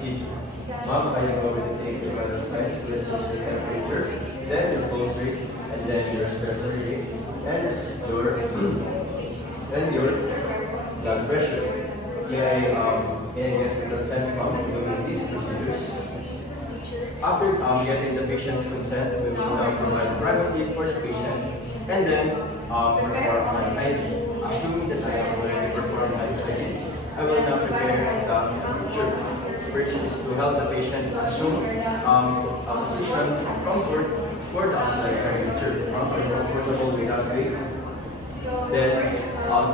procedure. Mom, I am going to take the vital signs, which is your temperature, then your pulse rate, and then your respiratory rate, and your blood pressure. May I get the consent, Mom, to do these procedures? After getting the patient's consent, we will now provide privacy for the patient and then perform an ID. Assuming that I am already performed an ID, I will now prepare the picture. First is to help the patient assume a position of comfort for the oscillatory picture. Are you comfortable with that weight? Then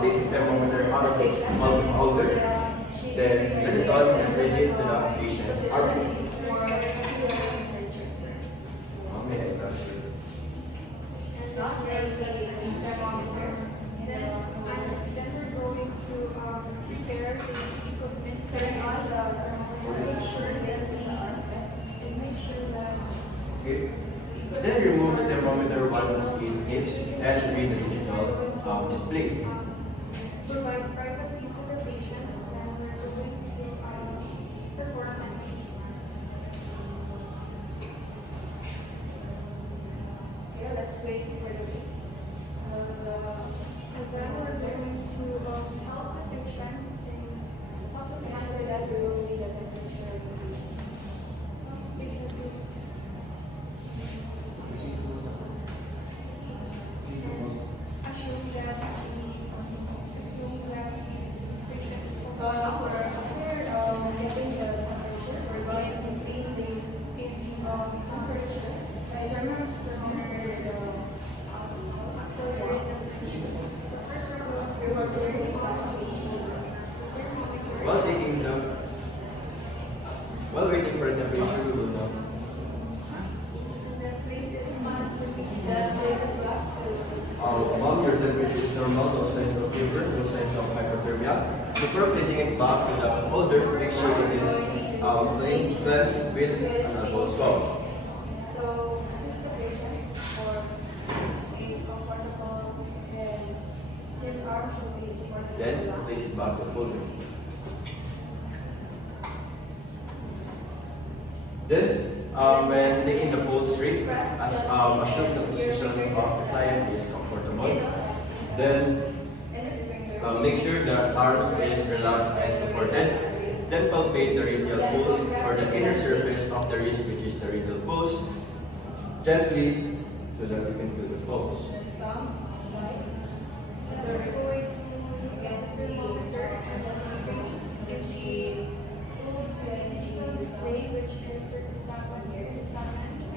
take the thermometer out of its mouth holder. Then turn it on and place it to the patient's arm. May I brush it? Then we're going to prepare the equipment, setting on the make sure that Okay. Then remove the thermometer once it dips and read the digital display. provide privacy to the patient, and we're going to perform an ID. Okay, let's wait for the weeks. And then we're going to help the patient After that, we will read the temperature of the patient. assume that the patient is So now after getting the temperature, we're going to clean the temperature. I remember the accelerated temperature. So first we're going we were doing this one. While waiting for the temperature, we will now. and then place it on the patient. Let's take it back to Mom, your temperature is normal, no signs of fever, no signs of hypothermia. Before placing it back to the holder, make sure it is cleansed with an alcohol swab. So this is the patient for a comfortable and his arm should be supported. Then place it back to the holder. Then, when taking the pulse rate, assume the position of the client is comfortable. Then, make sure the arms is relaxed and supported. Then palpate the radial pulse or the inner surface of the wrist, which is the radial pulse, gently so that you can feel the pulse. And then we're going to against the thermometer and just if she pulls the digital display, which is 37 here,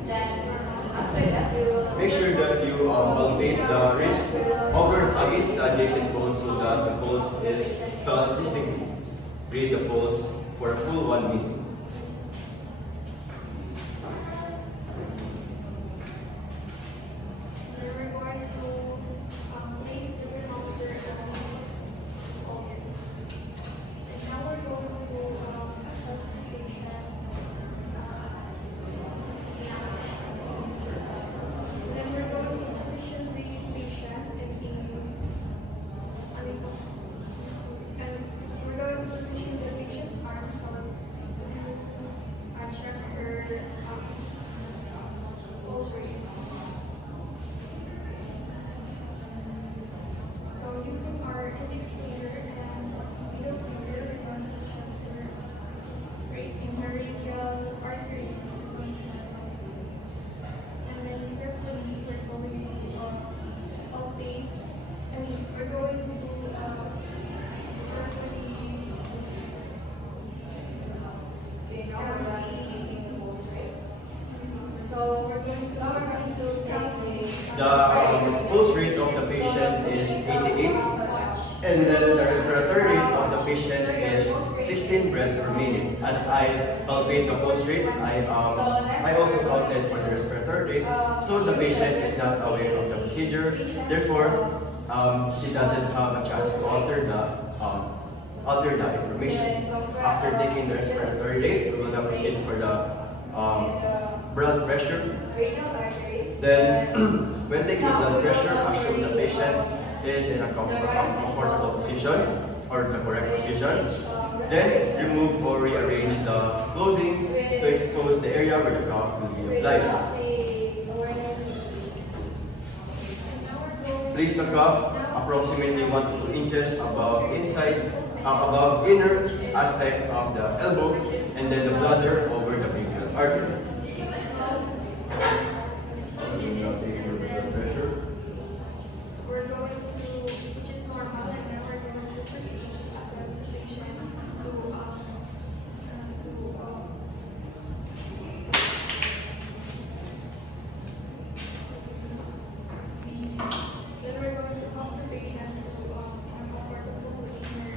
After that, we will Make sure that you palpate the wrist over against the adjacent bone so that the pulse is felt distinctly. Read the pulse for a full 1 minute. then we're going to place the thermometer on the organ. And now we're going to assess the patient's then we're going to position the patient and we're going to position the patient's arms on and check her pulse rate. So using our index finger and middle finger, we're going to check her rate in the radial artery. And then carefully we're going to palpate and we're going to carefully So we're going to The pulse rate of the patient is 88, and then the respiratory rate of the patient is 16 breaths per minute. As I palpate the pulse rate, I also counted for the respiratory rate, so the patient is not aware of the procedure. Therefore, she doesn't have a chance to alter the information. After taking the respiratory rate, we will now proceed for the blood pressure. radial artery. Then, when taking the blood pressure, assume the patient is in a comfortable position or the correct position. Then remove or rearrange the clothing to expose the area where the cuff will be applied. Place the cuff approximately 1 to 2 inches above inner aspects of the elbow, and then the bladder over the brachial artery. We're going to, which is normal, and then we're going to proceed to assess the patient then we're going to help the patient to comfortable in her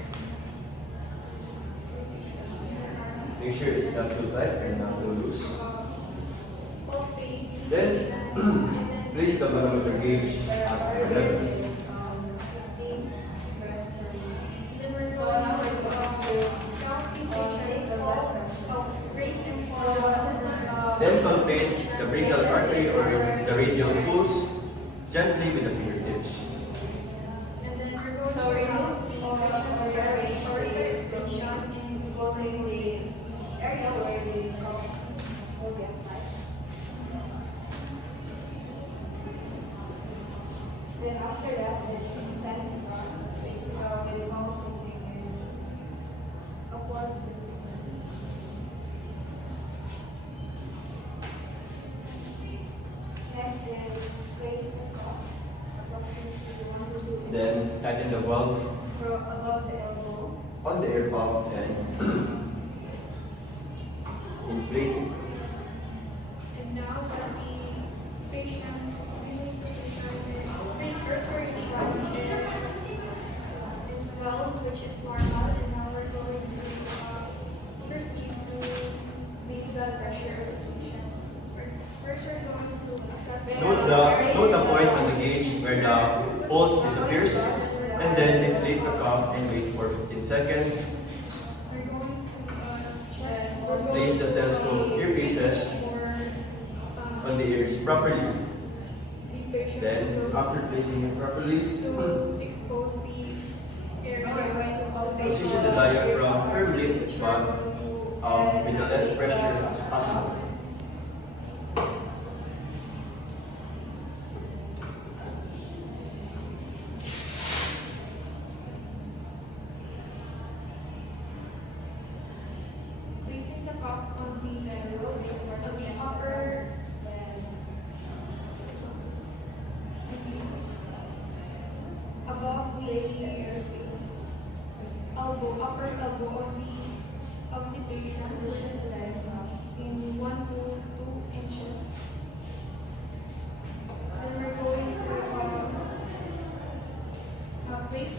position. Make sure it's not too tight and not too loose. Okay. Then place the manometer gauge at the level. Then we're going to count the patient's fall, raise and fall. Then palpate the brachial artery or the radial pulse gently with the fingertips. And then we're going to remove the patient's airway or circulation and Exposing the area where the cuff will be applied. Then after that, it's extend with mouth facing and upwards. Next is place the cuff approximately 1 to 2 inches Then tighten the valve above the elbow. on the air pump and inflate. And now that the patient's breathing position is well, which is normal, and now we're going to proceed to the blood pressure of the patient. First, we're going to assess Note the point on the gauge where the pulse disappears, and then inflate the cuff and wait for 15 seconds. We're going to check Place the stethoscope earpieces on the ears properly. the patient's Then, nose after placing it properly, to expose the area. position the diaphragm firmly but with the less pressure as possible. Placing the cuff on the upper above the elbow, upper elbow of the patient in 1 to 2 inches. Then we're going to place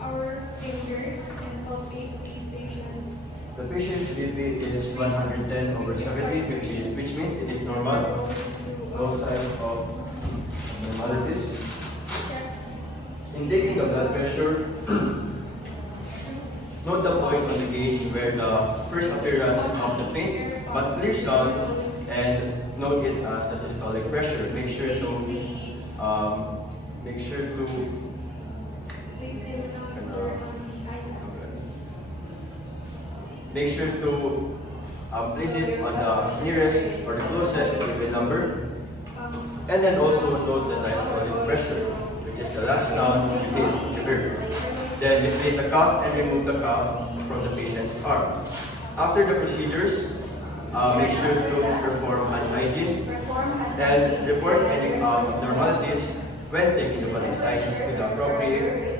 our fingers and palpate the patient's. The patient's BP is 110/70, which means it is normal. No signs of abnormalities. In taking the blood pressure, note the point on the gauge where the first appearance of the faint but clear sound, and note it as the systolic pressure. Make sure to Place the manometer on the item. Make sure to place it on the nearest or the closest to the number, and then also note the diastolic pressure, which is the last sound you hear. Then deflate the cuff and remove the cuff from the patient's arm. After the procedures, make sure to perform an hygiene and report any abnormalities when taking the body signs to the appropriate